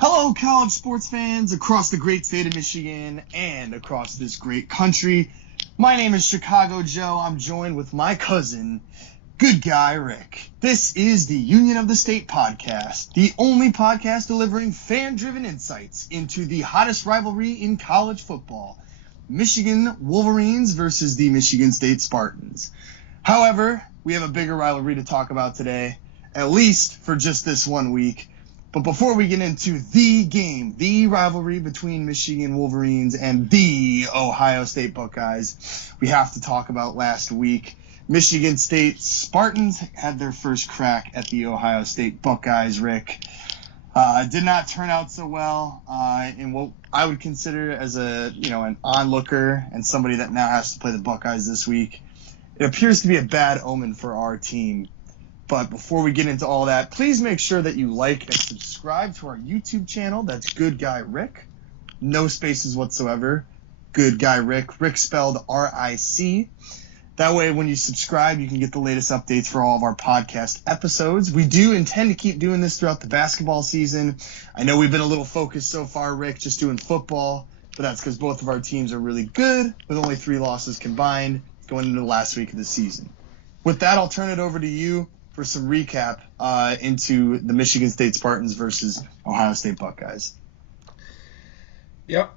Hello, college sports fans across the great state of Michigan and across this great country. My name is Chicago Joe. I'm joined with my cousin, Good Guy Rick. This is the Union of the State podcast, the only podcast delivering fan-driven insights into the hottest rivalry in college football, Michigan Wolverines versus the Michigan State Spartans. However, we have a bigger rivalry to talk about today, at least for just this 1 week. But before we get into the game, the rivalry between Michigan Wolverines and the Ohio State Buckeyes, we have to talk about last week. Michigan State Spartans had their first crack at the Ohio State Buckeyes, Rick. Did not turn out so well in what I would consider as an onlooker and somebody that now has to play the Buckeyes this week. It appears to be a bad omen for our team. But before we get into all that, please make sure that you like and subscribe to our YouTube channel. That's Good Guy Rick. No spaces whatsoever. Good Guy Rick. Rick spelled R-I-C. That way, when you subscribe, you can get the latest updates for all of our podcast episodes. We do intend to keep doing this throughout the basketball season. I know we've been a little focused so far, Rick, just doing football. But that's because both of our teams are really good, with only 3 losses combined going into the last week of the season. With that, I'll turn it over to you for some recap into the Michigan State Spartans versus Ohio State Buckeyes. Yep.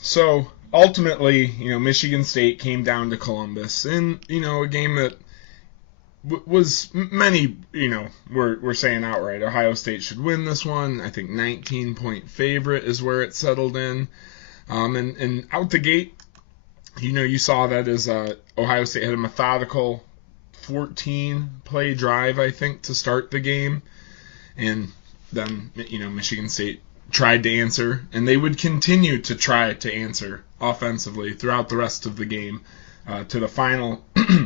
So ultimately, Michigan State came down to Columbus in, a game that was many, were saying outright Ohio State should win this one. I think 19-point favorite is where it settled in. And out the gate, you saw that as Ohio State had a methodical 14-play drive, I think, to start the game. And then, Michigan State tried to answer, and they would continue to try to answer offensively throughout the rest of the game to the final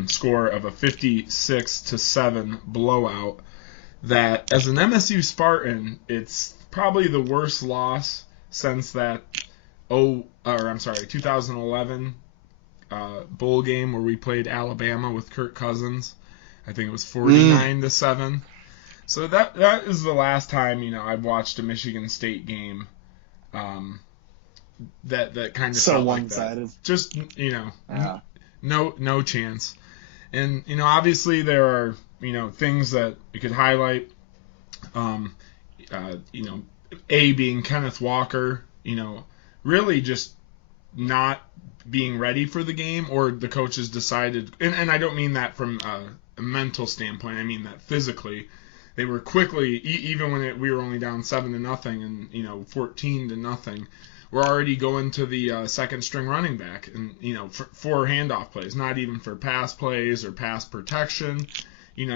score of a 56-7 blowout that, as an MSU Spartan, it's probably the worst loss since that 2011 bowl game where we played Alabama with Kirk Cousins. I think it was 49-7. So that is the last time I've watched a Michigan State game that kind of so felt one-sided. Like that. Just no chance. And obviously there are things that we could highlight. A being Kenneth Walker. Really just not being ready for the game, or the coaches decided, and I don't mean that from a mental standpoint, I mean that physically, they were quickly, even when we were only down 7-0 and 14-0, we're already going to the second string running back, and for handoff plays, not even for pass plays or pass protection,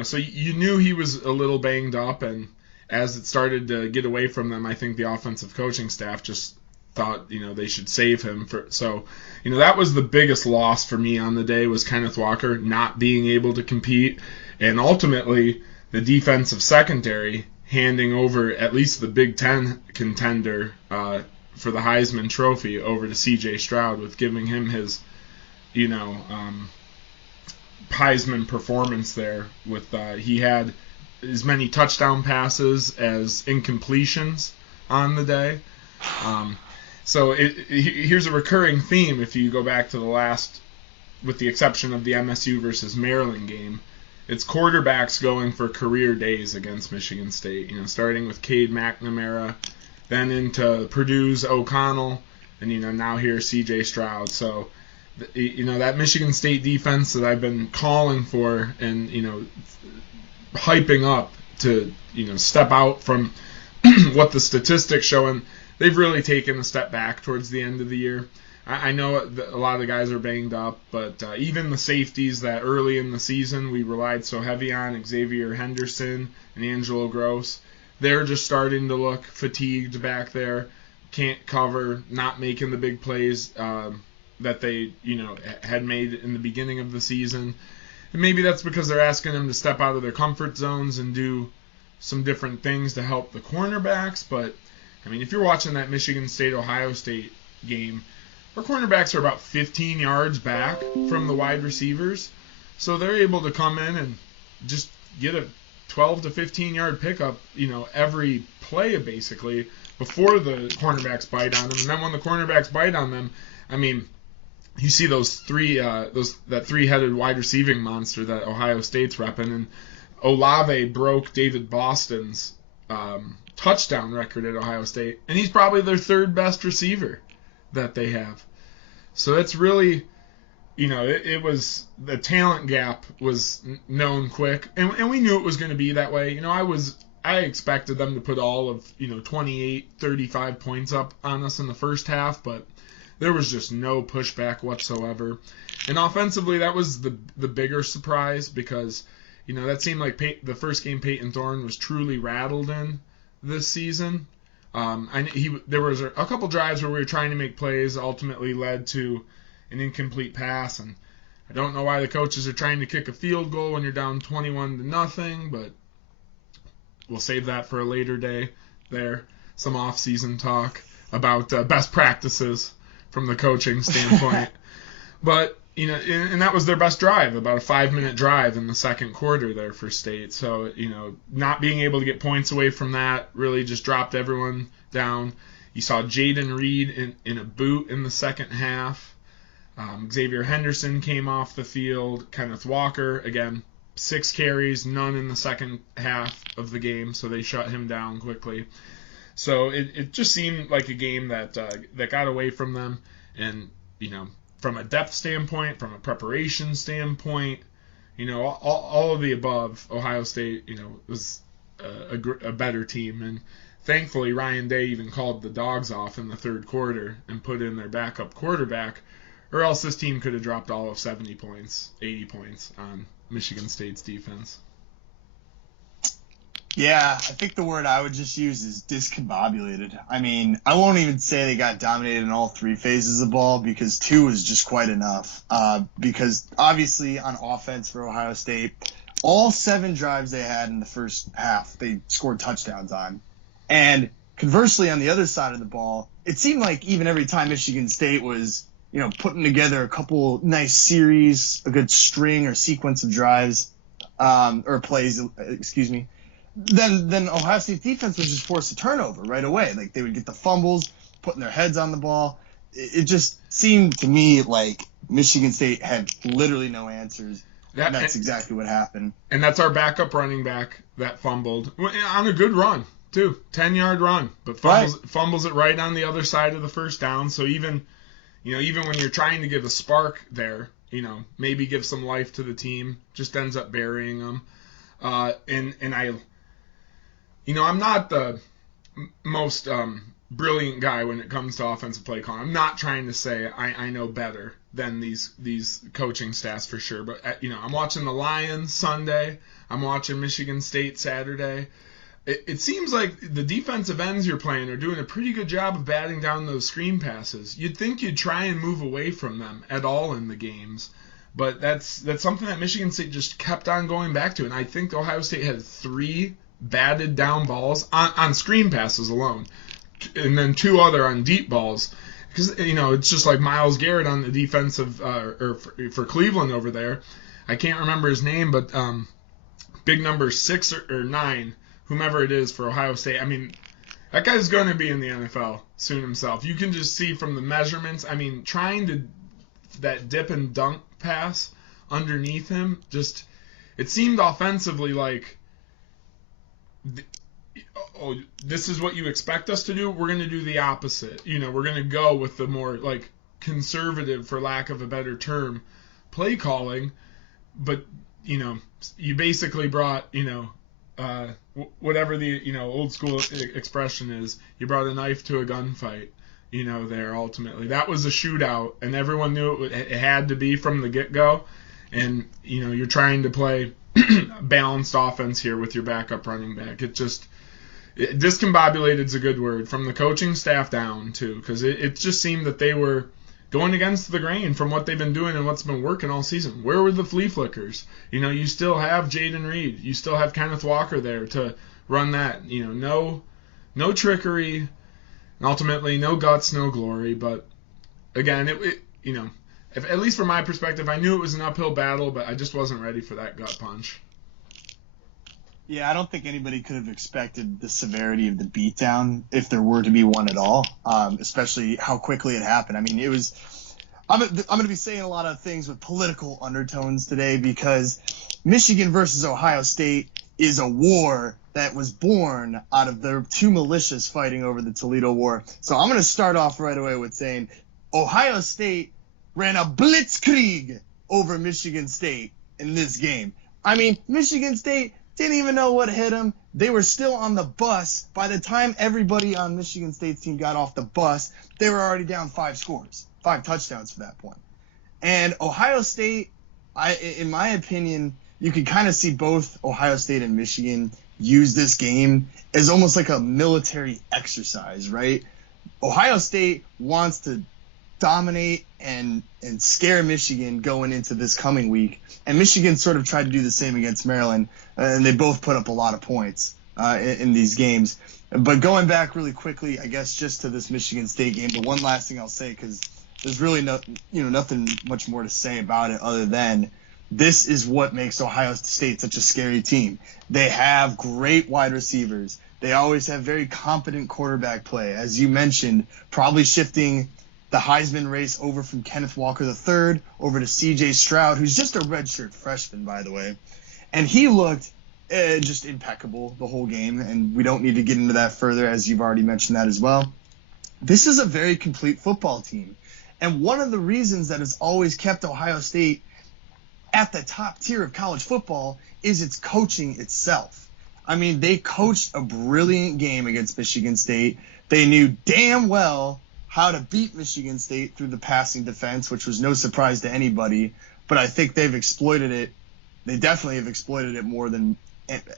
so you knew he was a little banged up, and as it started to get away from them, I think the offensive coaching staff just thought they should save him that was the biggest loss for me on the day, was Kenneth Walker not being able to compete, and ultimately the defensive secondary handing over at least the Big Ten contender for the Heisman Trophy over to C.J. Stroud, with giving him his Heisman performance there. With he had as many touchdown passes as incompletions on the day. So here's a recurring theme if you go back to the last, with the exception of the MSU versus Maryland game. It's quarterbacks going for career days against Michigan State, starting with Cade McNamara, then into Purdue's O'Connell, and now here's C.J. Stroud. So, that Michigan State defense that I've been calling for and, hyping up to, step out from what the statistics showing, they've really taken a step back towards the end of the year. I know a lot of the guys are banged up, but even the safeties that early in the season we relied so heavy on, Xavier Henderson and Angelo Gross, they're just starting to look fatigued back there, can't cover, not making the big plays that they had made in the beginning of the season. And maybe that's because they're asking them to step out of their comfort zones and do some different things to help the cornerbacks, but if you're watching that Michigan State-Ohio State game, our cornerbacks are about 15 yards back from the wide receivers, so they're able to come in and just get a 12 to 15 yard pickup, every play basically, before the cornerbacks bite on them, and then when the cornerbacks bite on them, I mean, you see that three-headed wide receiving monster that Ohio State's repping, and Olave broke David Boston's touchdown record at Ohio State, and he's probably their third best receiver that they have. So it's really, it was, the talent gap was known quick, and we knew it was going to be that way. I expected them to put all of 28, 35 points up on us in the first half, but there was just no pushback whatsoever. And offensively, that was the bigger surprise, because that seemed like the first game Peyton Thorne was truly rattled in this season. There was a couple drives where we were trying to make plays, ultimately led to an incomplete pass, and I don't know why the coaches are trying to kick a field goal when you're down 21-0, but we'll save that for a later day there. Some off-season talk about best practices from the coaching standpoint. But, and that was their best drive, about a 5-minute drive in the second quarter there for State. So, not being able to get points away from that really just dropped everyone down. You saw Jaden Reed in a boot in the second half. Xavier Henderson came off the field. Kenneth Walker, again, 6 carries, none in the second half of the game, so they shut him down quickly. So it just seemed like a game that got away from them. And, from a depth standpoint, from a preparation standpoint, all of the above, Ohio State, was a better team. And thankfully, Ryan Day even called the dogs off in the third quarter and put in their backup quarterback, or else this team could have dropped all of 70 points, 80 points on Michigan State's defense. Yeah, I think the word I would just use is discombobulated. I mean, I won't even say they got dominated in all 3 phases of the ball, because 2 was just quite enough. Because obviously on offense for Ohio State, all 7 drives they had in the first half, they scored touchdowns on. And conversely, on the other side of the ball, it seemed like even every time Michigan State was, putting together a couple nice series, a good string or sequence of drives, or plays, then Ohio State's defense would just force a turnover right away. Like, they would get the fumbles, putting their heads on the ball. It just seemed to me like Michigan State had literally no answers. And that's exactly what happened. And that's our backup running back that fumbled on a good run, too. 10-yard run, but fumbles it right on the other side of the first down. So even when you're trying to give a spark there, maybe give some life to the team, just ends up burying them. I'm not the most brilliant guy when it comes to offensive play calling. I'm not trying to say I know better than these coaching staffs for sure. But, I'm watching the Lions Sunday. I'm watching Michigan State Saturday. It seems like the defensive ends you're playing are doing a pretty good job of batting down those screen passes. You'd think you'd try and move away from them at all in the games. But that's something that Michigan State just kept on going back to. And I think Ohio State had 3 batted down balls on screen passes alone, and then 2 other on deep balls. Because, it's just like Myles Garrett on the defensive, or for Cleveland over there. I can't remember his name, but big number 6 or 9, whomever it is for Ohio State. I mean, that guy's going to be in the NFL soon himself. You can just see from the measurements. I mean, that dip and dunk pass underneath him, just, it seemed offensively like, this is what you expect us to do. We're going to do the opposite. We're going to go with the more conservative, for lack of a better term, play calling. But you basically brought whatever the old school expression is. You brought a knife to a gunfight. There ultimately that was a shootout, and everyone knew it had to be from the get-go. And you're trying to play balanced offense here with your backup running back. Discombobulated is a good word, from the coaching staff down too, because it just seemed that they were going against the grain from what they've been doing and what's been working all season. Where were the flea flickers? You still have Jaden Reed, you still have Kenneth Walker there to run that. No trickery, and ultimately no guts, no glory. But again, if, at least from my perspective, I knew it was an uphill battle, but I just wasn't ready for that gut punch. Yeah, I don't think anybody could have expected the severity of the beatdown if there were to be one at all, especially how quickly it happened. I mean, it was. I'm going to be saying a lot of things with political undertones today because Michigan versus Ohio State is a war that was born out of the two militias fighting over the Toledo War. So I'm going to start off right away with saying Ohio State ran a blitzkrieg over Michigan State in this game. I mean, Michigan State didn't even know what hit them. They were still on the bus. By the time everybody on Michigan State's team got off the bus, they were already down 5 touchdowns for that point. And Ohio State, in my opinion, you can kind of see both Ohio State and Michigan use this game as almost like a military exercise, right? Ohio State wants to dominate and scare Michigan going into this coming week. And Michigan sort of tried to do the same against Maryland, and they both put up a lot of points in these games. But going back really quickly, I guess just to this Michigan State game, the one last thing I'll say, because there's really nothing much more to say about it other than this is what makes Ohio State such a scary team. They have great wide receivers. They always have very competent quarterback play. As you mentioned, probably shifting the Heisman race over from Kenneth Walker III over to C.J. Stroud, who's just a redshirt freshman, by the way. And he looked just impeccable the whole game, and we don't need to get into that further, as you've already mentioned that as well. This is a very complete football team. And one of the reasons that has always kept Ohio State at the top tier of college football is its coaching itself. I mean, they coached a brilliant game against Michigan State. They knew damn well how to beat Michigan State through the passing defense, which was no surprise to anybody. But I think they've exploited it. They definitely have exploited it more than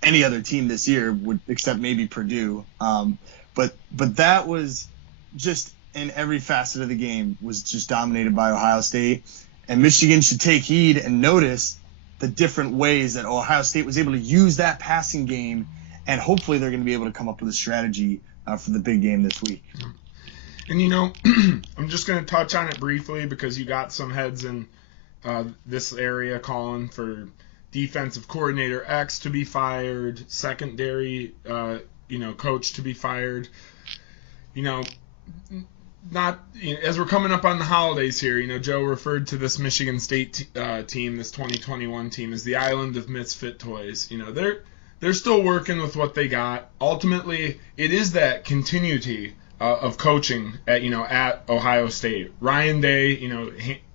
any other team this year, except maybe Purdue. But that was just in every facet of the game was just dominated by Ohio State. And Michigan should take heed and notice the different ways that Ohio State was able to use that passing game, and hopefully they're going to be able to come up with a strategy for the big game this week. And, I'm just going to touch on it briefly because you got some heads in this area calling for defensive coordinator X to be fired, secondary, coach to be fired. Not as we're coming up on the holidays here, Joe referred to this Michigan State team, this 2021 team, as the island of misfit toys. They're still working with what they got. Ultimately, it is that continuity of coaching at Ohio State. Ryan Day,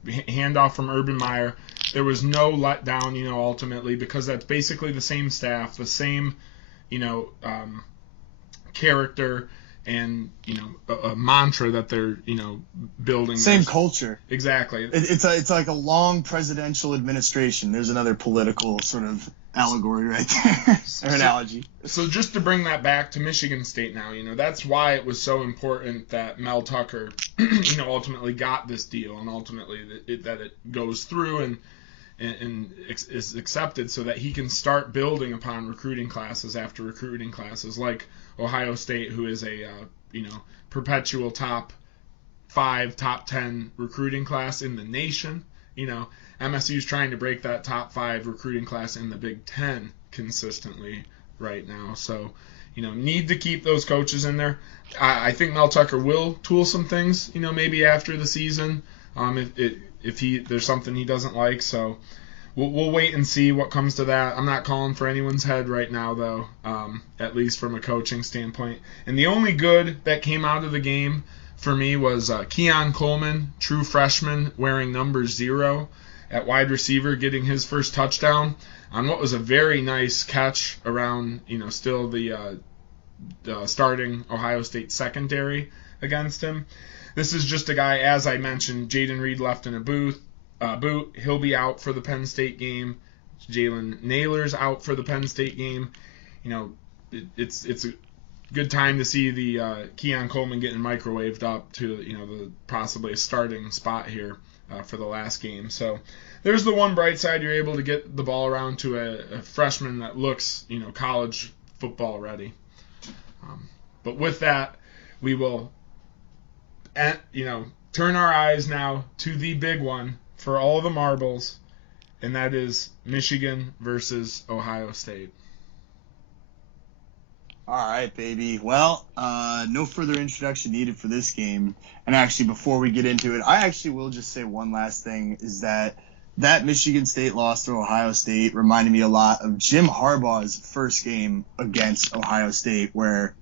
handoff from Urban Meyer. There was no letdown, ultimately, because that's basically the same staff, the same, character and a mantra that they're building. Same culture. Exactly. It's like a long presidential administration. There's another political sort of allegory right there, or analogy. So just to bring that back to Michigan State now, that's why it was so important that Mel Tucker, ultimately got this deal, and ultimately that it goes through and is accepted, so that he can start building upon recruiting classes after recruiting classes, like Ohio State, who is a perpetual top 5, top 10 recruiting class in the nation. MSU's trying to break that top 5 recruiting class in the Big Ten consistently right now. So, need to keep those coaches in there. I think Mel Tucker will tool some things, maybe after the season, if there's something he doesn't like. So we'll wait and see what comes to that. I'm not calling for anyone's head right now, though, at least from a coaching standpoint. And the only good that came out of the game for me was Keon Coleman, true freshman, wearing number 0 at wide receiver, getting his first touchdown on what was a very nice catch around, still the starting Ohio State secondary against him. This is just a guy, as I mentioned, Jaden Reed left in a boot. He'll be out for the Penn State game. Jalen Naylor's out for the Penn State game. It's a good time to see the Keon Coleman getting microwaved up to the possibly a starting spot here for the last game. So there's the one bright side. You're able to get the ball around to a freshman that looks college football ready. But with that, we will turn our eyes now to the big one for all the marbles, and that is Michigan versus Ohio State. All right, baby. Well, no further introduction needed for this game. And actually, before we get into it, I actually will just say one last thing, is that Michigan State loss to Ohio State reminded me a lot of Jim Harbaugh's first game against Ohio State, where,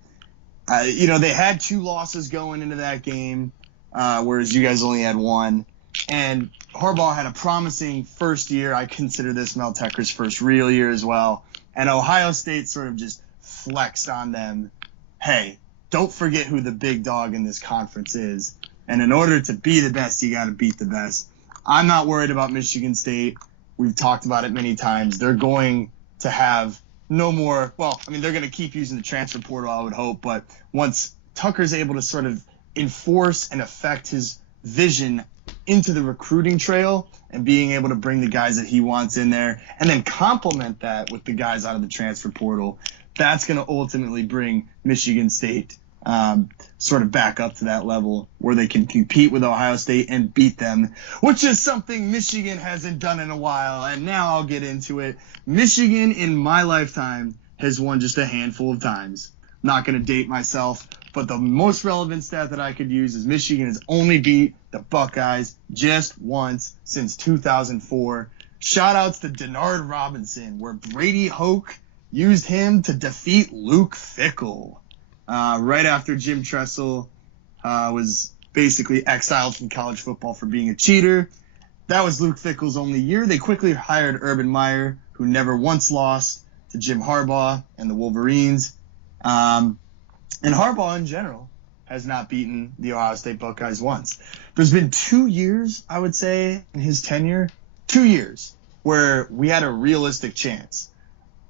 they had 2 losses going into that game, whereas you guys only had 1. And Harbaugh had a promising first year. I consider this Mel Tucker's first real year as well. And Ohio State sort of just flexed on them. Hey, don't forget who the big dog in this conference is. And in order to be the best, you got to beat the best. I'm not worried about Michigan State. We've talked about it many times. They're going to have no more. Well, I mean, they're going to keep using the transfer portal, I would hope. But once Tucker's able to sort of enforce and affect his vision into the recruiting trail and being able to bring the guys that he wants in there and then complement that with the guys out of the transfer portal, that's going to ultimately bring Michigan State sort of back up to that level where they can compete with Ohio State and beat them, which is something Michigan hasn't done in a while. And now I'll get into it. Michigan in my lifetime has won just a handful of times. I'm not going to date myself, but the most relevant stat that I could use is Michigan has only beat the Buckeyes just once since 2004. Shout outs to Denard Robinson, where Brady Hoke used him to defeat Luke Fickell. Right after Jim Tressel was basically exiled from college football for being a cheater. That was Luke Fickell's only year. They quickly hired Urban Meyer, who never once lost to Jim Harbaugh and the Wolverines. And Harbaugh in general has not beaten the Ohio State Buckeyes once. There's been 2 years, I would say, in his tenure, 2 years where we had a realistic chance.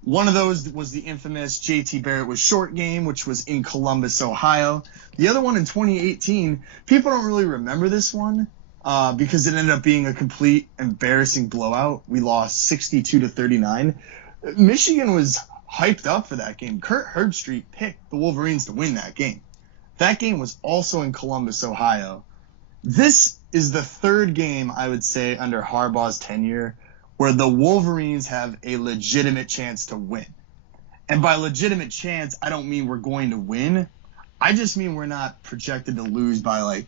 One of those was the infamous J.T. Barrett was short game, which was in Columbus, Ohio. The other one in 2018, people don't really remember this one because it ended up being a complete embarrassing blowout. We lost 62-39. Michigan was hyped up for that game. Kurt Herbstreit picked the Wolverines to win that game. That game was also in Columbus, Ohio. This is the third game, I would say, under Harbaugh's tenure where the Wolverines have a legitimate chance to win. And by legitimate chance, I don't mean we're going to win. I just mean we're not projected to lose by like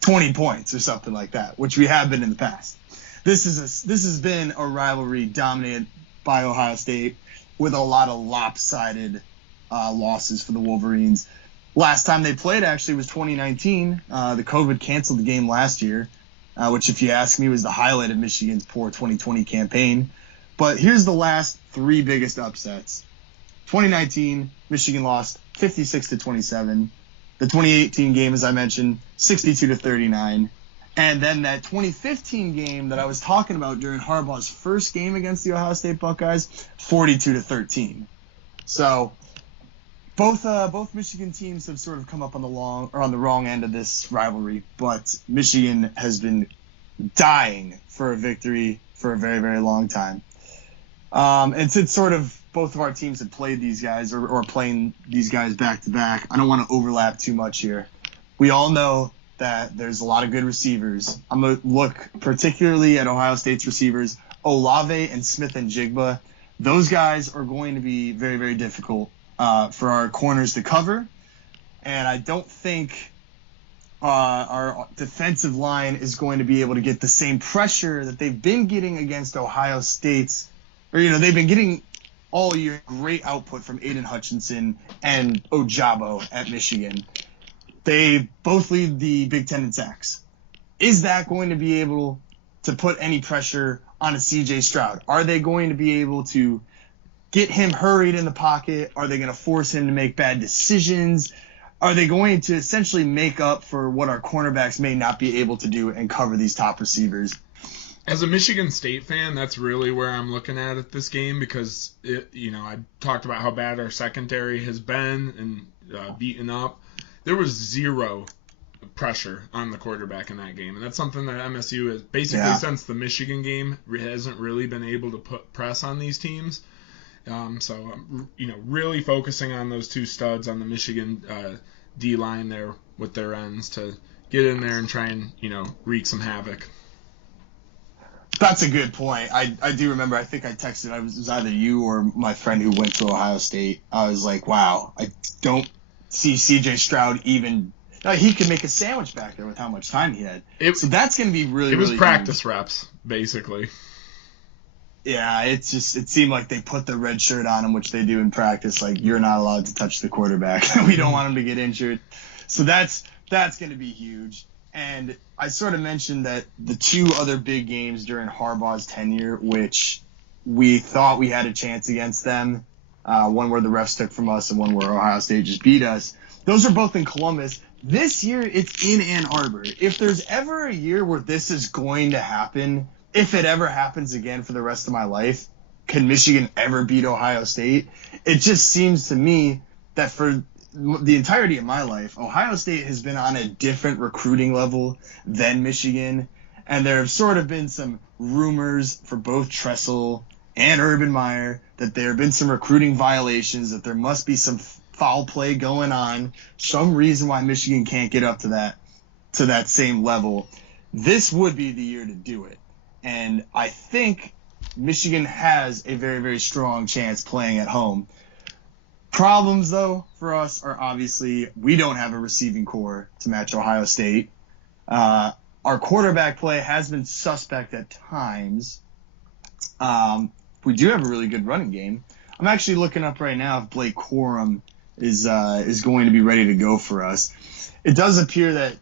20 points or something like that, which we have been in the past. This has been a rivalry dominated by Ohio State with a lot of lopsided losses for the Wolverines. Last time they played actually was 2019. The COVID canceled the game last year, which if you ask me was the highlight of Michigan's poor 2020 campaign. But here's the last 3 biggest upsets. 2019, Michigan lost 56-27. The 2018 game, as I mentioned, 62-39. And then that 2015 game that I was talking about during Harbaugh's first game against the Ohio State Buckeyes, 42-13. So both Michigan teams have sort of come up on the wrong end of this rivalry, but Michigan has been dying for a victory for a very, very long time. And since sort of both of our teams had played these guys or playing these guys back to back, I don't want to overlap too much here. We all know that there's a lot of good receivers. I'm going to look particularly at Ohio State's receivers, Olave and Smith and Jigba. Those guys are going to be very, very difficult for our corners to cover. And I don't think our defensive line is going to be able to get the same pressure that they've been getting against Ohio State's. Or, they've been getting all year great output from Aiden Hutchinson and Ojabo at Michigan. They both lead the Big Ten in sacks. Is that going to be able to put any pressure on a C.J. Stroud? Are they going to be able to get him hurried in the pocket? Are they going to force him to make bad decisions? Are they going to essentially make up for what our cornerbacks may not be able to do and cover these top receivers? As a Michigan State fan, that's really where I'm looking at this game because, I talked about how bad our secondary has been and beaten up. There was zero pressure on the quarterback in that game, and that's something that MSU has basically since the Michigan game hasn't really been able to put press on these teams. So really focusing on those 2 studs on the Michigan D line there with their ends to get in there and try and wreak some havoc. That's a good point. I do remember, I think I texted, it was either you or my friend who went to Ohio State. I was like, wow, I don't see CJ Stroud even – he could make a sandwich back there with how much time he had. So that's going to be really, really It was practice huge. reps, basically. Yeah, it seemed like they put the red shirt on him, which they do in practice. Like, you're not allowed to touch the quarterback. We don't want him to get injured. So that's going to be huge. And I sort of mentioned that the two other big games during Harbaugh's tenure, which we thought we had a chance against them, one where the refs took from us and one where Ohio State just beat us, those are both in Columbus. This year, it's in Ann Arbor. If there's ever a year where this is going to happen, if it ever happens again for the rest of my life, can Michigan ever beat Ohio State? It just seems to me that for the entirety of my life, Ohio State has been on a different recruiting level than Michigan, and there have sort of been some rumors for both Tressel and Urban Meyer that there have been some recruiting violations, that there must be some foul play going on, some reason why Michigan can't get up to that same level. This would be the year to do it, and I think Michigan has a very, very strong chance playing at home. Problems, though, for us are obviously we don't have a receiving core to match Ohio State. Our quarterback play has been suspect at times. We do have a really good running game. I'm actually looking up right now if Blake Corum is going to be ready to go for us. It does appear that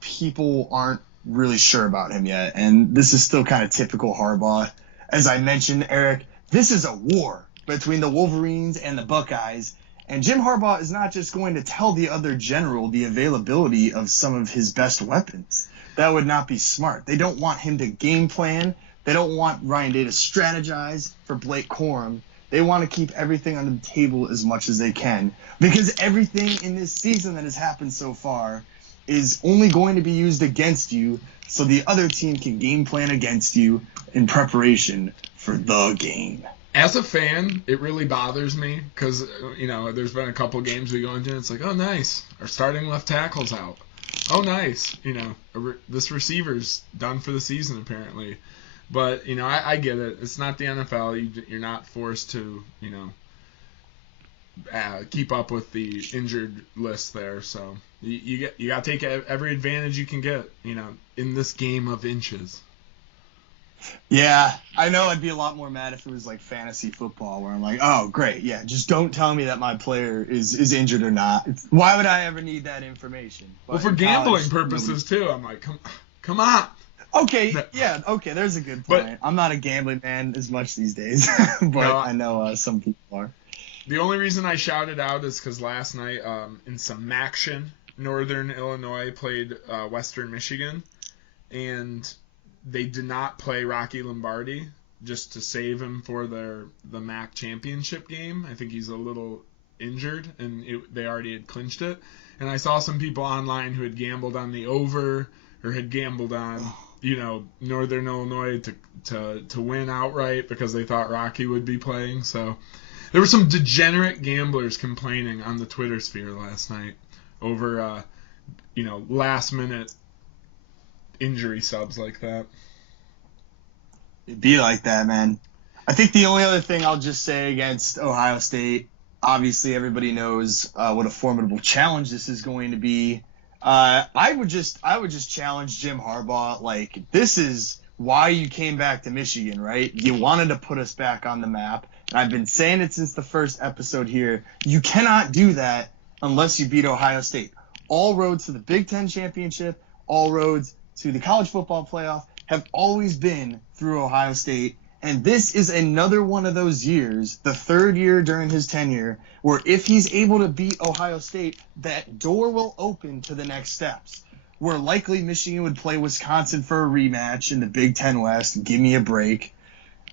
people aren't really sure about him yet, and this is still kind of typical Harbaugh. As I mentioned, Eric, this is a war between the Wolverines and the Buckeyes, and Jim Harbaugh is not just going to tell the other general the availability of some of his best weapons. That would not be smart. They don't want him to game plan. They don't want Ryan Day to strategize for Blake Corum. They want to keep everything on the table as much as they can, because everything in this season that has happened so far is only going to be used against you, so the other team can game plan against you in preparation for the game. As a fan, it really bothers me because, there's been a couple games we go into and it's like, oh, nice. Our starting left tackle's out. Oh, nice. This receiver's done for the season, apparently. But, I get it. It's not the NFL. You're not forced to, keep up with the injured list there. So you got to take every advantage you can get, in this game of inches. Yeah, I know I'd be a lot more mad if it was like fantasy football where I'm like, oh, great, yeah, just don't tell me that my player is injured or not. Why would I ever need that information? But for gambling purposes, too, I'm like, come on. Okay, there's a good point. I'm not a gambling man as much these days, but no, I know some people are. The only reason I shouted out is because last night in some action, Northern Illinois played Western Michigan, and they did not play Rocky Lombardi just to save him for the MAC championship game. I think he's a little injured, and they already had clinched it. And I saw some people online who had gambled on the over or had gambled on, Northern Illinois to win outright because they thought Rocky would be playing. So there were some degenerate gamblers complaining on the Twitter sphere last night over, last minute injury subs like that. It'd be like that, man. I think the only other thing I'll just say against Ohio State, obviously everybody knows what a formidable challenge this is going to be. I would just challenge Jim Harbaugh. Like, this is why you came back to Michigan, right? You wanted to put us back on the map. And I've been saying it since the first episode here. You cannot do that unless you beat Ohio State. All roads to the Big Ten championship, all roads to the college football playoff have always been through Ohio State. And this is another one of those years, the third year during his tenure, where if he's able to beat Ohio State, that door will open to the next steps. Where likely Michigan would play Wisconsin for a rematch in the Big Ten West. Give me a break.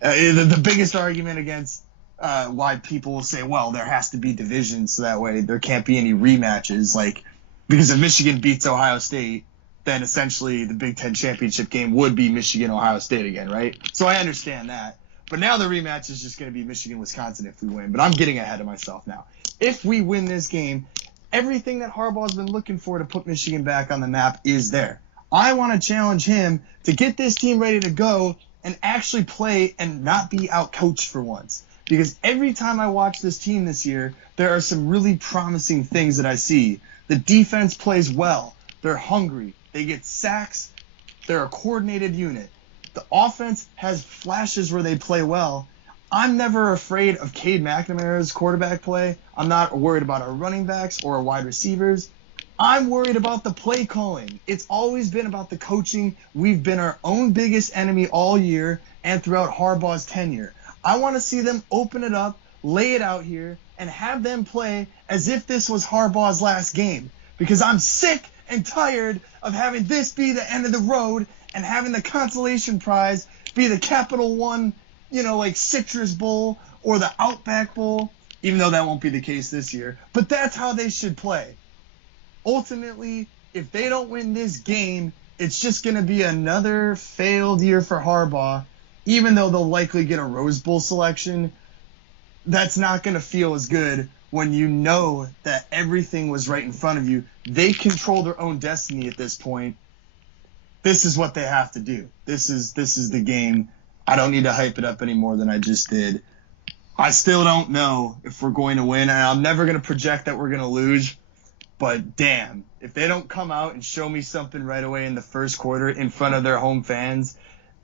The biggest argument against why people will say, well, there has to be divisions so that way there can't be any rematches. Like, because if Michigan beats Ohio State, then essentially the Big Ten championship game would be Michigan-Ohio State again, right? So I understand that. But now the rematch is just going to be Michigan-Wisconsin if we win. But I'm getting ahead of myself now. If we win this game, everything that Harbaugh's been looking for to put Michigan back on the map is there. I want to challenge him to get this team ready to go and actually play and not be outcoached for once. Because every time I watch this team this year, there are some really promising things that I see. The defense plays well. They're hungry. They get sacks. They're a coordinated unit. The offense has flashes where they play well. I'm never afraid of Cade McNamara's quarterback play. I'm not worried about our running backs or our wide receivers. I'm worried about the play calling. It's always been about the coaching. We've been our own biggest enemy all year and throughout Harbaugh's tenure. I want to see them open it up, lay it out here, and have them play as if this was Harbaugh's last game. Because I'm sick and tired of having this be the end of the road and having the consolation prize be the Capital One, like Citrus Bowl or the Outback Bowl, even though that won't be the case this year. But that's how they should play. Ultimately, if they don't win this game, it's just going to be another failed year for Harbaugh. Even though they'll likely get a Rose Bowl selection, that's not going to feel as good when you know that everything was right in front of you. They control their own destiny at this point. This is what they have to do. This is the game. I don't need to hype it up any more than I just did. I still don't know if we're going to win, and I'm never going to project that we're going to lose. But damn, if they don't come out and show me something right away in the first quarter in front of their home fans,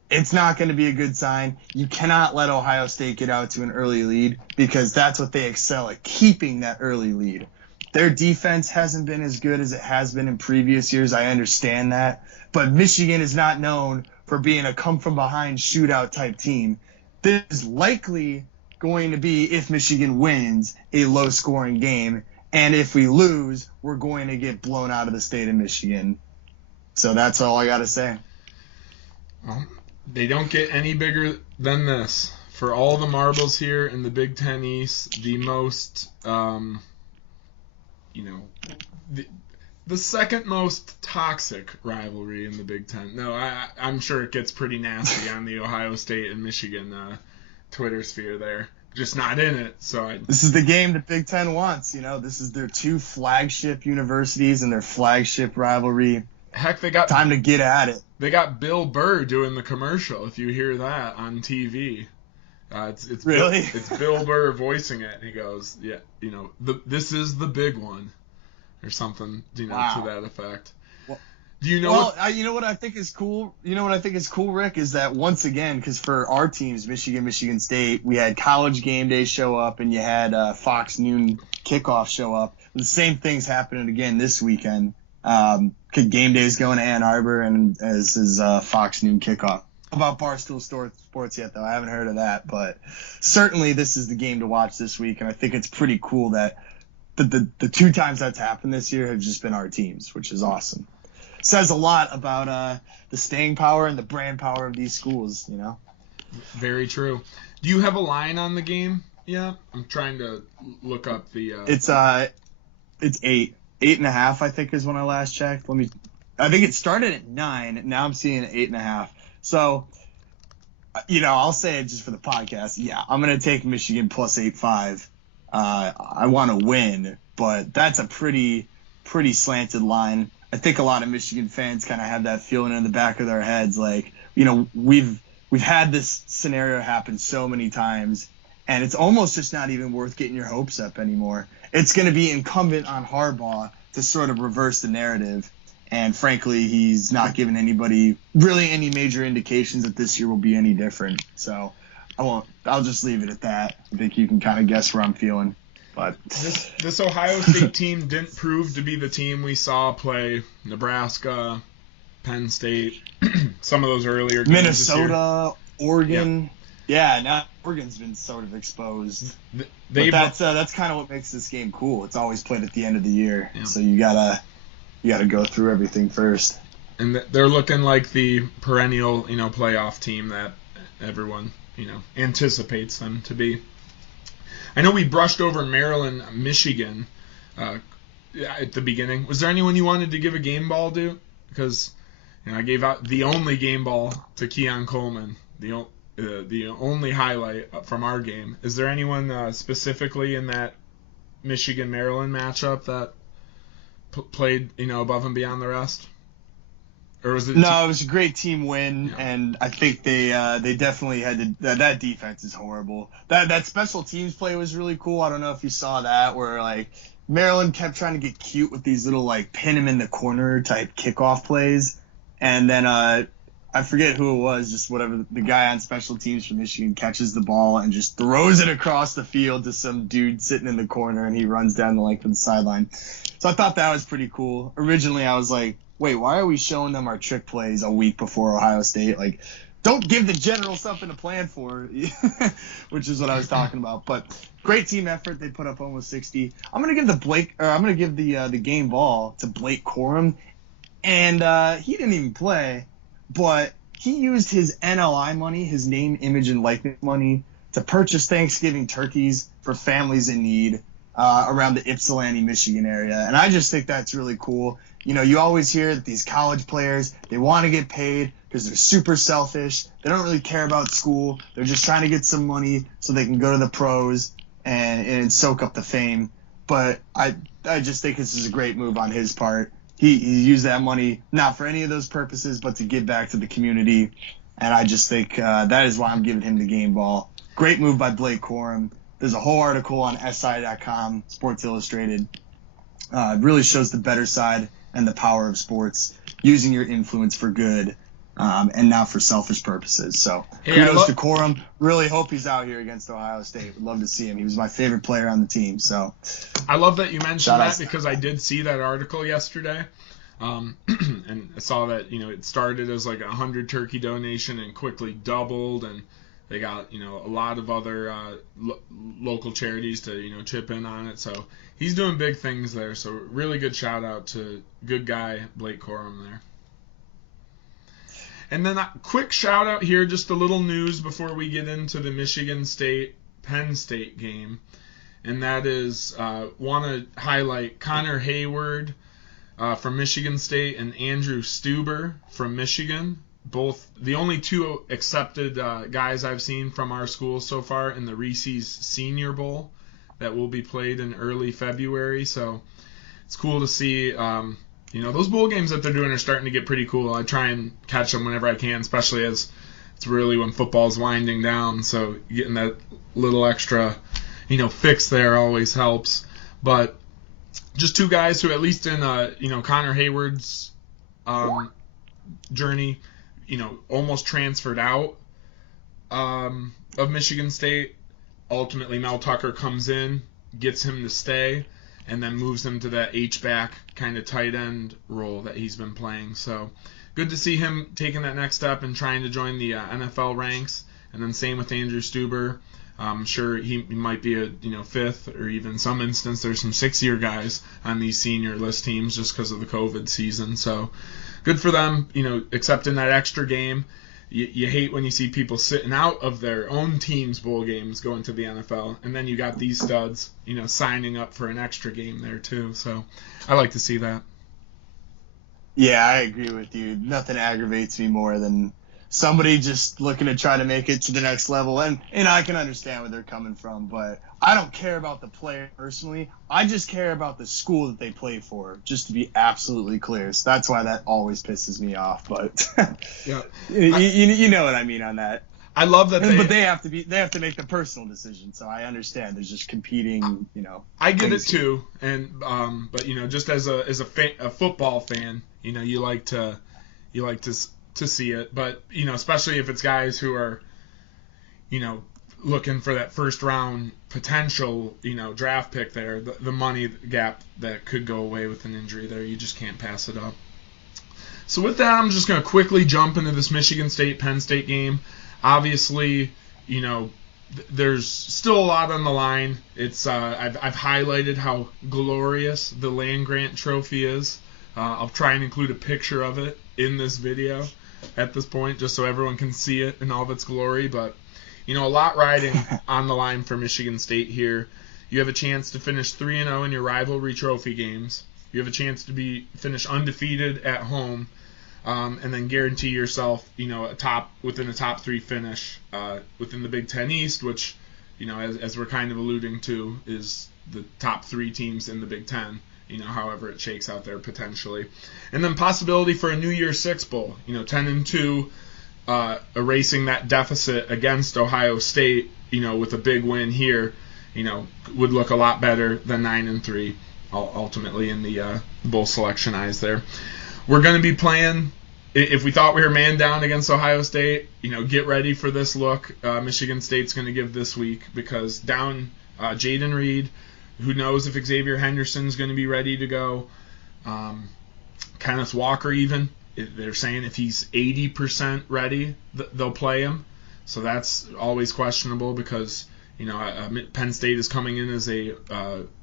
it's not going to be a good sign. You cannot let Ohio State get out to an early lead because that's what they excel at, keeping that early lead. Their defense hasn't been as good as it has been in previous years. I understand that. But Michigan is not known for being a come-from-behind shootout type team. This is likely going to be, if Michigan wins, a low-scoring game. And if we lose, we're going to get blown out of the state of Michigan. So that's all I got to say. They don't get any bigger than this. For all the marbles here in the Big Ten East, the most, the second most toxic rivalry in the Big Ten. No, I'm sure it gets pretty nasty on the Ohio State and Michigan Twitter sphere there. Just not in it. This is the game the Big Ten wants. This is their two flagship universities and their flagship rivalry. Heck, they got time to get at it. They got Bill Burr doing the commercial. If you hear that on TV, it's really it's Bill Burr voicing it. And he goes, "Yeah, this is the big one," or something, wow. to that effect. Well, do you know? You know what I think is cool. You know what I think is cool, Rick, is that once again, because for our teams, Michigan State, we had College Game Day show up, and you had Fox Noon Kickoff show up. The same thing's happening again this weekend. Game Day is going to Ann Arbor, and as is Fox Noon Kickoff. About Barstool Sports yet, though. I haven't heard of that, but certainly this is the game to watch this week, and I think it's pretty cool that the two times that's happened this year have just been our teams, which is awesome. Says a lot about the staying power and the brand power of these schools, Very true. Do you have a line on the game? Yeah, I'm trying to look up the. It's 8.5, I think, is when I last checked. I think it started at 9. Now I'm seeing 8.5. So, I'll say it just for the podcast. Yeah, I'm going to take Michigan plus 8.5. I want to win, but that's a pretty slanted line. I think a lot of Michigan fans kind of have that feeling in the back of their heads. Like, we've had this scenario happen so many times, and it's almost just not even worth getting your hopes up anymore. It's going to be incumbent on Harbaugh to sort of reverse the narrative. And frankly, he's not given anybody really any major indications that this year will be any different. So I'll just leave it at that. I think you can kind of guess where I'm feeling. But this Ohio State team didn't prove to be the team we saw play Nebraska, Penn State, some of those earlier games Minnesota, Oregon. Yeah, now Oregon's been sort of exposed. But that's kind of what makes this game cool. It's always played at the end of the year, so you gotta go through everything first. And they're looking like the perennial, playoff team that everyone, anticipates them to be. I know we brushed over Maryland, Michigan at the beginning. Was there anyone you wanted to give a game ball to? Because I gave out the only game ball to Keon Coleman, the only highlight from our game. Is there anyone specifically in that Michigan-Maryland matchup that played, above and beyond the rest? Or was it? No, it was a great team win, and I think they definitely had to. That defense is horrible. That special teams play was really cool. I don't know if you saw that, where like Maryland kept trying to get cute with these little like pin him in the corner type kickoff plays, and then I forget who it was, just whatever the guy on special teams for Michigan catches the ball and just throws it across the field to some dude sitting in the corner, and he runs down the length of the sideline. So I thought that was pretty cool. Originally, I was like, wait, why are we showing them our trick plays a week before Ohio State? Like, don't give the general something to plan for, which is what I was talking about. But great team effort. They put up almost 60. I'm gonna give the game ball to Blake Corum, and he didn't even play, but he used his NLI money, his name, image, and likeness money, to purchase Thanksgiving turkeys for families in need around the Ypsilanti, Michigan area. And I just think that's really cool. You know, you always hear that these college players, they want to get paid because they're super selfish. They don't really care about school. They're just trying to get some money so they can go to the pros and soak up the fame. But I just think this is a great move on his part. He used that money not for any of those purposes, but to give back to the community. And I just think that is why I'm giving him the game ball. Great move by Blake Corum. There's a whole article on SI.com, Sports Illustrated. It really shows the better side and the power of sports, using your influence for good and not for selfish purposes. So kudos to Corum. Really hope he's out here against Ohio State. Would love to see him. He was my favorite player on the team. So I love that you mentioned that because I did see that article yesterday. And I saw that, it started as like a 100 turkey donation and quickly doubled, and they got, a lot of other local charities to, chip in on it. So he's doing big things there. So really good shout out to good guy Blake Corum there. And then a quick shout out here, just a little news before we get into the Michigan State Penn State game. And that is, want to highlight Connor Hayward from Michigan State and Andrew Stuber from Michigan. Both the only two accepted guys I've seen from our school so far in the Reese's Senior Bowl that will be played in early February. So it's cool to see. Those bowl games that they're doing are starting to get pretty cool. I try and catch them whenever I can, especially as it's really when football's winding down. So getting that little extra, fix there always helps. But just two guys who, at least in Connor Hayward's journey, almost transferred out of Michigan State. Ultimately, Mel Tucker comes in, gets him to stay, and then moves him to that H-back kind of tight end role that he's been playing. So good to see him taking that next step and trying to join the NFL ranks. And then same with Andrew Stuber. I'm sure he might be a fifth, or even some instance there's some 6-year guys on these senior list teams just because of the COVID season. So good for them, accepting that extra game. You hate when you see people sitting out of their own team's bowl games going to the NFL, and then you got these studs, signing up for an extra game there too. So I like to see that. Yeah, I agree with you. Nothing aggravates me more than somebody just looking to try to make it to the next level. And I can understand where they're coming from, but I don't care about the player personally. I just care about the school that they play for, just to be absolutely clear. So that's why that always pisses me off. But yeah, you know what I mean on that. I love that, but they have to make the personal decision. So I understand. There's just competing, I get it too, and but just as a football fan, you like to see it, but especially if it's guys who are looking for that first round potential draft pick there, the money gap that could go away with an injury there, you just can't pass it up. So with that, I'm just going to quickly jump into this Michigan State Penn State game. Obviously, there's still a lot on the line. It's I've highlighted how glorious the land-grant trophy is. I'll try and include a picture of it in this video at this point, just so everyone can see it in all of its glory. But a lot riding on the line for Michigan State here. You have a chance to finish 3-0 in your rivalry trophy games. You have a chance to finish undefeated at home, and then guarantee yourself, within a top 3 finish within the Big Ten East, which, as we're kind of alluding to, is the top 3 teams in the Big Ten however it shakes out there potentially. And then possibility for a New Year's Six Bowl, 10-2, erasing that deficit against Ohio State, with a big win here, would look a lot better than 9-3 ultimately in the bowl selection eyes there. We're going to be playing, if we thought we were man down against Ohio State, get ready for this look Michigan State's going to give this week, because down Jaden Reed, who knows if Xavier Henderson's going to be ready to go. Kenneth Walker even, they're saying if he's 80% ready, they'll play him. So that's always questionable because, Penn State is coming in as a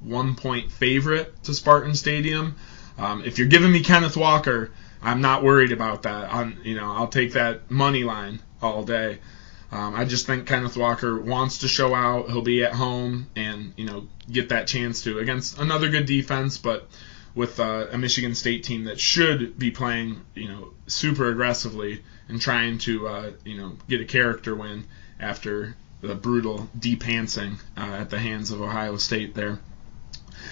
1-point favorite to Spartan Stadium. If you're giving me Kenneth Walker, I'm not worried about that. I'll take that money line all day. I just think Kenneth Walker wants to show out. He'll be at home and, get that chance to against another good defense, but with a Michigan State team that should be playing, super aggressively and trying to, get a character win after the brutal de-pantsing at the hands of Ohio State there.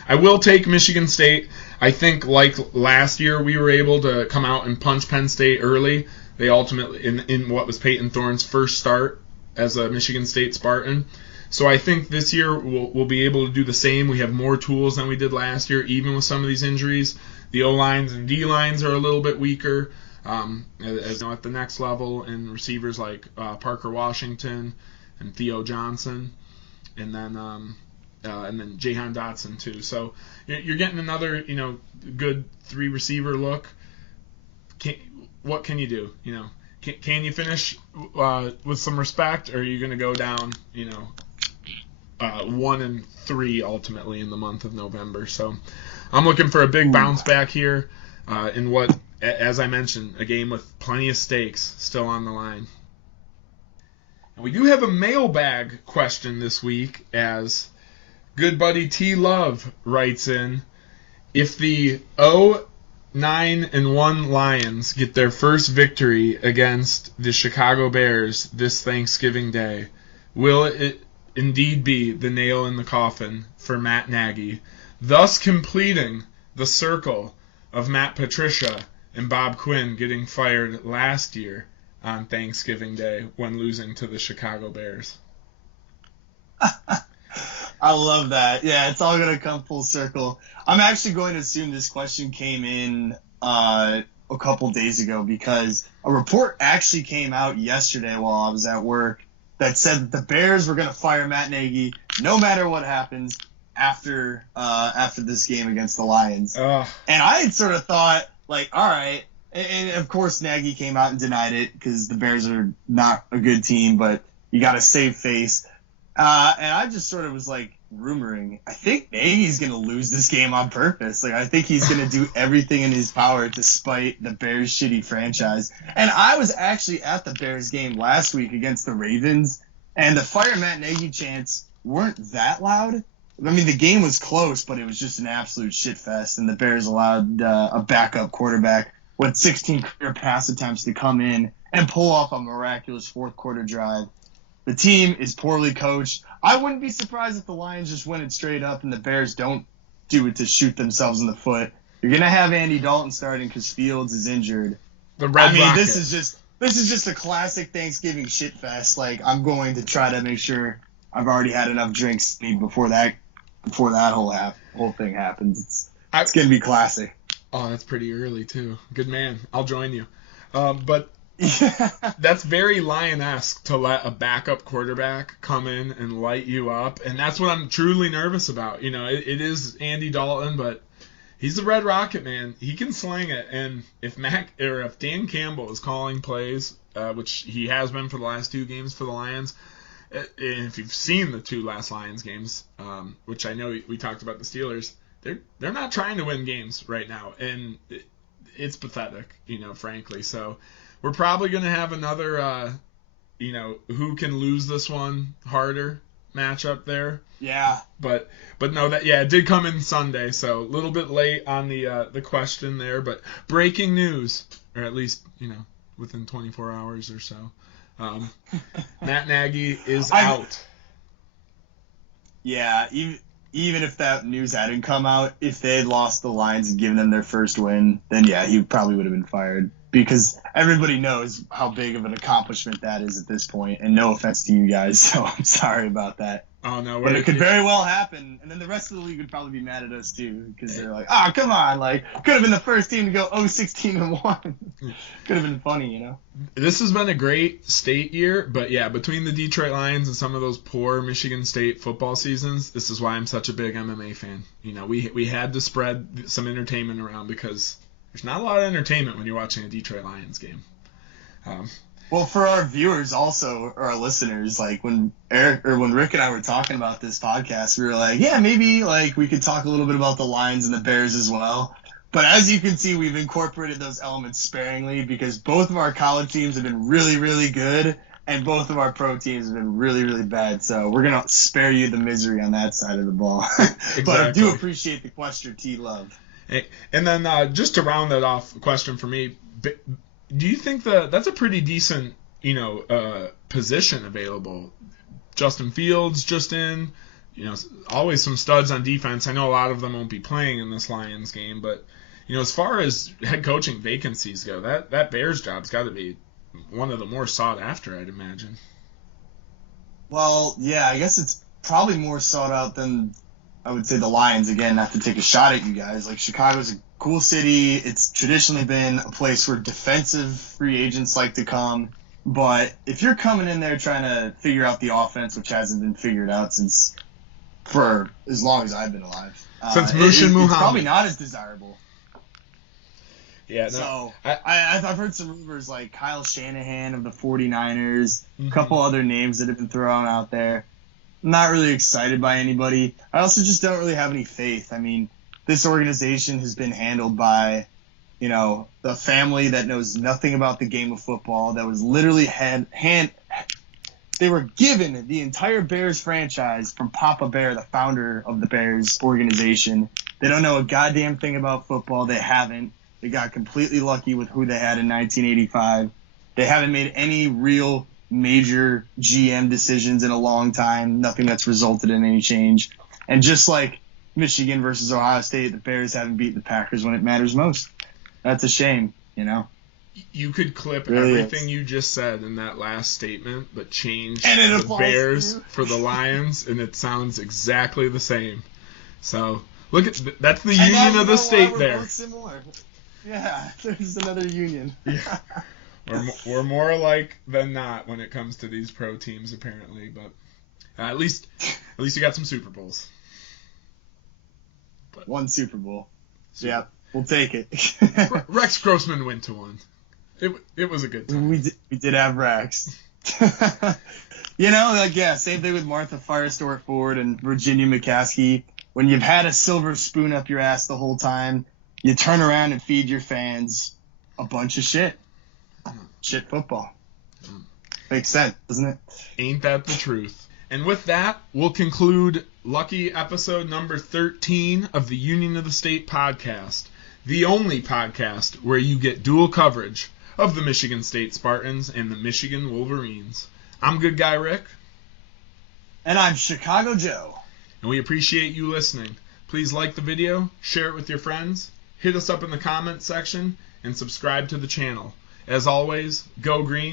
I will take Michigan State. I think like last year we were able to come out and punch Penn State early. They ultimately, in what was Peyton Thorne's first start as a Michigan State Spartan. So I think this year we'll be able to do the same. We have more tools than we did last year, even with some of these injuries. The O-lines and D-lines are a little bit weaker at the next level, and receivers like Parker Washington and Theo Johnson, and then Jahan Dotson too. So you're getting another good 3-receiver look. What can you do? Can you finish with some respect, or are you going to go down 1-3 ultimately in the month of November? So I'm looking for a big bounce back here in what, as I mentioned, a game with plenty of stakes still on the line. And we do have a mailbag question this week, as good buddy T Love writes in: if the 9-1 Lions get their first victory against the Chicago Bears this Thanksgiving Day, will it indeed be the nail in the coffin for Matt Nagy, thus completing the circle of Matt Patricia and Bob Quinn getting fired last year on Thanksgiving Day when losing to the Chicago Bears? I love that. Yeah, it's all going to come full circle. I'm actually going to assume this question came in a couple days ago, because a report actually came out yesterday while I was at work that said that the Bears were going to fire Matt Nagy no matter what happens after this game against the Lions. And I had sort of thought, like, all right. And of course, Nagy came out and denied it because the Bears are not a good team, but you got to save face. And I just sort of was like rumoring, I think Nagy's going to lose this game on purpose. Like, I think he's going to do everything in his power to spite the Bears' shitty franchise. And I was actually at the Bears game last week against the Ravens, and the fire Matt Nagy chants weren't that loud. I mean, the game was close, but it was just an absolute shit fest, and the Bears allowed a backup quarterback with 16 career pass attempts to come in and pull off a miraculous fourth quarter drive. The team is poorly coached. I wouldn't be surprised if the Lions just win it straight up and the Bears don't do it to shoot themselves in the foot. You're going to have Andy Dalton starting because Fields is injured. This is just a classic Thanksgiving shit fest. Like, I'm going to try to make sure I've already had enough drinks before that whole thing happens. It's going to be classic. Oh, that's pretty early, too. Good man. I'll join you. But that's very Lion-esque to let a backup quarterback come in and light you up. And that's what I'm truly nervous about. It is Andy Dalton, but he's the Red Rocket, man. He can sling it. And if Dan Campbell is calling plays, which he has been for the last 2 games for the Lions, and if you've seen the 2 last Lions games, which I know we talked about the Steelers, they're not trying to win games right now, and it's pathetic, frankly. So we're probably going to have another, who can lose this one harder matchup there. Yeah. But no, it did come in Sunday, so a little bit late on the question there. But breaking news, or at least within 24 hours or so, Matt Nagy is out. Yeah, even if that news hadn't come out, if they had lost the Lions and given them their first win, then yeah, he probably would have been fired. Because everybody knows how big of an accomplishment that is at this point, and no offense to you guys, so I'm sorry about that. Oh no, but it could very well happen, and then the rest of the league would probably be mad at us too, because they're like, "Oh, come on! Like, could have been the first team to go 0-16-1. Could have been funny, you know." This has been a great state year, but yeah, between the Detroit Lions and some of those poor Michigan State football seasons, this is why I'm such a big MMA fan. You know, we had to spread some entertainment around because there's not a lot of entertainment when you're watching a Detroit Lions game. Well, for our viewers also, or our listeners, like when Rick and I were talking about this podcast, we were like, yeah, maybe like we could talk a little bit about the Lions and the Bears as well. But as you can see, we've incorporated those elements sparingly because both of our college teams have been really, really good, and both of our pro teams have been really, really bad. So we're going to spare you the misery on that side of the ball. Exactly. But I do appreciate the question, T-Love. And then just to round that off, a question for me, do you think that's a pretty decent, position available? Justin Fields just in, always some studs on defense. I know a lot of them won't be playing in this Lions game, but, as far as head coaching vacancies go, that Bears job's got to be one of the more sought after, I'd imagine. Well, yeah, I guess it's probably more sought out than, I would say, the Lions. Again, not to take a shot at you guys. Like, Chicago's a cool city. It's traditionally been a place where defensive free agents like to come. But if you're coming in there trying to figure out the offense, which hasn't been figured out for as long as I've been alive, since Mushin Muhammad, it's probably not as desirable. Yeah, no, so I've heard some rumors like Kyle Shanahan of the 49ers, a couple other names that have been thrown out there. I'm not really excited by anybody. I also just don't really have any faith. I mean, this organization has been handled by, the family that knows nothing about the game of football, that was literally they were given the entire Bears franchise from Papa Bear, the founder of the Bears organization. They don't know a goddamn thing about football. They haven't. They got completely lucky with who they had in 1985. They haven't made any real major GM decisions in a long time. Nothing that's resulted in any change. And just like Michigan versus Ohio State, the Bears haven't beaten the Packers when it matters most. That's a shame, You could clip really everything you just said in that last statement, but change the Bears for the Lions, and it sounds exactly the same. So, look at that's the union of the state there. Both similar. Yeah, there's another union. Yeah. We're more alike than not when it comes to these pro teams, apparently. But at least you got some Super Bowls. But one Super Bowl. Yeah, we'll take it. Rex Grossman went to one. It was a good time. We did have Rex. Same thing with Martha Firestore Ford and Virginia McCaskey. When you've had a silver spoon up your ass the whole time, you turn around and feed your fans a bunch of shit. Shit football. Makes sense, doesn't it? Ain't that the truth? And with that, we'll conclude lucky episode number 13 of the Union of the State podcast, the only podcast where you get dual coverage of the Michigan State Spartans and the Michigan Wolverines. I'm Good Guy Rick. And I'm Chicago Joe. And we appreciate you listening. Please like the video, share it with your friends, hit us up in the comments section, and subscribe to the channel. As always, go green.